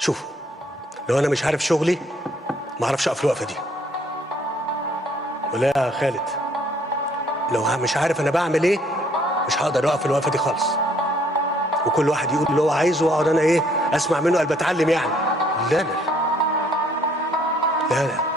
شوفوا، لو انا مش عارف شغلي ما اعرفش اقف الوقفه دي. ولا يا خالد، لو مش عارف انا بعمل ايه مش هقدر اقف الوقفه دي خالص. وكل واحد يقول اللي هو عايزه واقعد انا ايه اسمع منه قال بتعلم يعني. لا لا لا لا